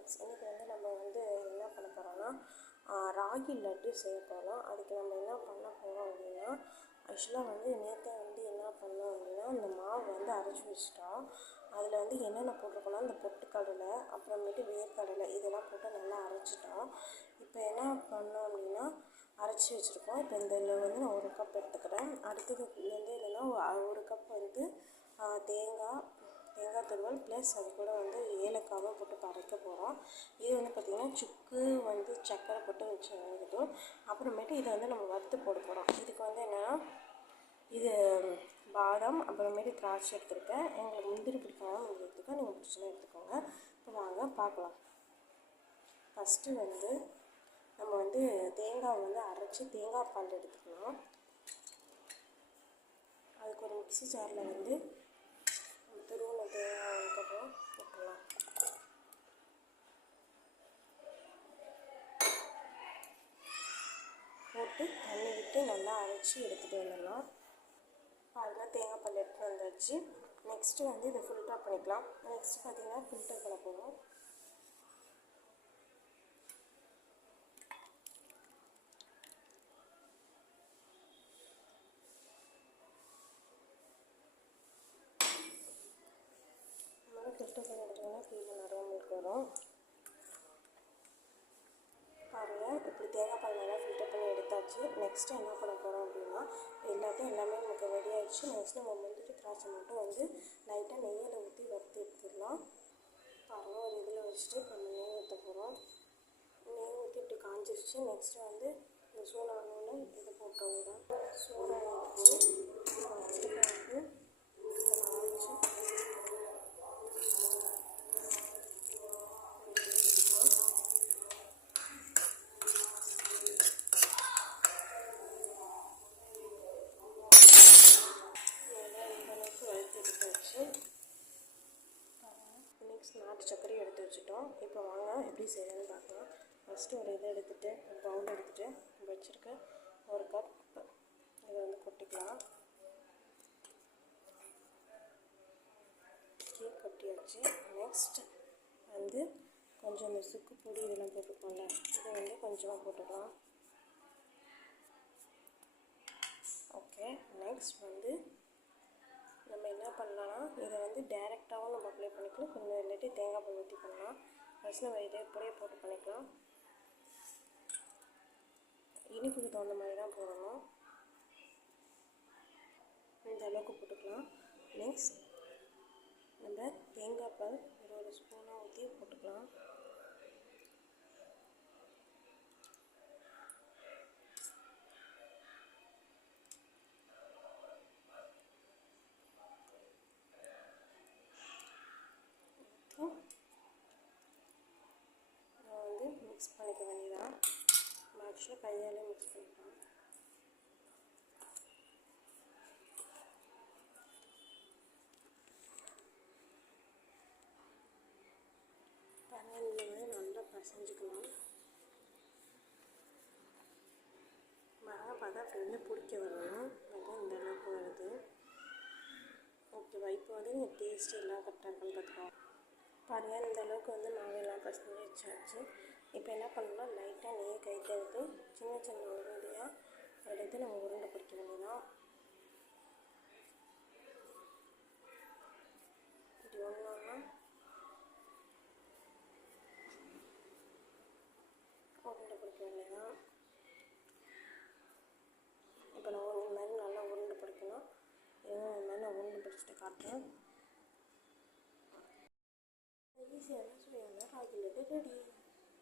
Friends, இன்றைக்கி நம்ம என்ன பண்ண போகிறோம்னா ராகி லட்டு செய்ய போகிறோம். அதுக்கு நம்ம என்ன பண்ண போகிறோம் அப்படின்னா, ஆக்சுவலாக நேற்றே என்ன பண்ணோம் அப்படின்னா, இந்த மாவு அரைச்சி வச்சிட்டோம். அதில் என்னென்ன போட்டிருக்கோன்னா, இந்த பொட்டுக்கடலை, அப்புறமேட்டு வேர்க்கடலை இதெல்லாம் போட்டு நல்லா அரைச்சிட்டோம். இப்போ என்ன பண்ணோம் அப்படின்னா, அரைச்சி வச்சுருக்கோம். இப்போ இதில் நான் 1 கப் எடுத்துக்கிறேன். அடுத்தது என்னென்னா 1 கப் தேங்காய் துருவல் ப்ளஸ் அது கூட ஏலக்காவை போட்டு அரைக்க போகிறோம். இது பார்த்திங்கன்னா சுக்கு சர்க்கரை போட்டு வச்சுருக்கோம். அப்புறமேட்டு இதை நம்ம வறுத்து போட போகிறோம். இதுக்கு என்னென்னா இது பாதாம் அப்புறமேட்டு திராட்சை எடுத்துருக்கேன். எங்களுக்கு முந்திரி பிடிக்காம முந்திரி எடுத்துக்கோங்க, நீங்கள் பிடிச்சலாம் எடுத்துக்கோங்க. இப்போ வாங்க பார்க்கலாம். ஃபஸ்ட்டு நம்ம தேங்காய் அரைச்சி தேங்காய் பால் எடுத்துக்கலாம். அதுக்கு ஒரு மிக்ஸி ஜாரில் துருவன தேங்காய் அதுக்கப்புறம் போட்டுக்கலாம். போட்டு தண்ணி விட்டு நல்லா அரைச்சி எடுத்துகிட்டு வந்துடலாம். பாருங்கள், தேங்காய் பால் எடுத்துகிட்டு வந்தாச்சு. நெக்ஸ்ட்டு இதை ஃபில்டர் பண்ணிக்கலாம். நெக்ஸ்ட்டு பார்த்திங்கன்னா ஃபில்டர் பண்ண போகிறோம். ஃபில்டர் பண்ணி எடுத்திங்கன்னா கீழே நிறைய மில்க் வரும். பாருங்கள், இப்படி தேங்காய் பால் நல்லா ஃபில்டர் பண்ணி எடுத்தாச்சு. நெக்ஸ்ட்டு என்ன பண்ண போகிறோம் அப்படின்னா, எல்லாமே நமக்கு ரெடி ஆகிடுச்சு. நெக்ஸ்ட்டு நம்ம முந்திரி திராட்சை மட்டும் லைட்டாக நெய்யில் ஊற்றி வறுத்து எடுத்துடலாம். பாருங்கள், ஒரு இதில் வச்சுட்டு நம்ம நெய் ஊற்ற போகிறோம். நெய் ஊற்றி இப்படி காஞ்சிருச்சு. நெக்ஸ்ட்டு இந்த சூடானோன்னு இதை போட்டுவிடும். சூடாகிடுச்சு. நாட்டு சர்க்கரை எடுத்து வச்சுட்டோம். இப்போ வாங்க எப்படி செய்யணும்னு பார்க்கலாம். ஃபஸ்ட்டு ஒரு இதை எடுத்துகிட்டு ஒரு பவுல் எடுத்துகிட்டு வச்சுருக்க 1 கப் இதை கொட்டிக்கலாம். கொட்டியாச்சு. நெக்ஸ்ட் கொஞ்சம் இந்த சுக்கு பொடி இதெல்லாம் போட்டுக்கோங்க. இதை கொஞ்சமாக போட்டுக்கலாம். ஓகே, நெக்ஸ்ட் நம்ம என்ன பண்ணலாம்னா, இதை டேரெக்டாகவும் நம்ம அப்ளை பண்ணிக்கலாம். கொஞ்சம் இல்லாட்டி தேங்காய் பால் ஊற்றி பண்ணலாம். ஃபஸ்ட் நம்ம இதை இப்படியே போட்டு பண்ணிக்கலாம். இனிப்புக்கு தகுந்த மாதிரி தான் போடணும். இந்த அளவுக்கு போட்டுக்கலாம். நெக்ஸ்ட் நம்ம தேங்காய் பால் ஒரு ஸ்பூனாக ஊற்றி போட்டுக்கலாம். மிக்ஸ் பண்ணிக்க வேண்டியதான். ஆக்சுவலாக கையாலே மிக்ஸ் பண்ணிக்கலாம். தண்ணியில் நல்லா பசைஞ்சிக்கலாம். பார்த்தா அப்படி பிடிக்க வரணும். அதுதான் இந்த அளவுக்கு வருது. ஓகேவா? இப்போ இந்த டேஸ்ட் எல்லாம் கரெக்டாக இருக்குன்னு பார்த்துக்கோங்க. பாருங்கள், இந்த அளவுக்கு மாவெல்லாம் பசஞ்சு வச்சாச்சு. இப்போ என்ன பண்ணலாம், லைட்டாக நெய் கைக்கு எடுத்து சின்ன உருண்டையாக எடுத்து நம்ம உருண்டை பிடிக்க வேண்டியதான். இப்படி ஒன்றா உருண்டை பிடிக்க வேண்டியதான். இப்போ நான் ஒரு மாதிரி நல்லா உருண்டை பிடிக்கணும். இந்த மாதிரி நான் உருண்டை பிடிச்சிட்டு காட்டுறேன். ஈஸியான சுவையான ராகி லட்டு ரெடி.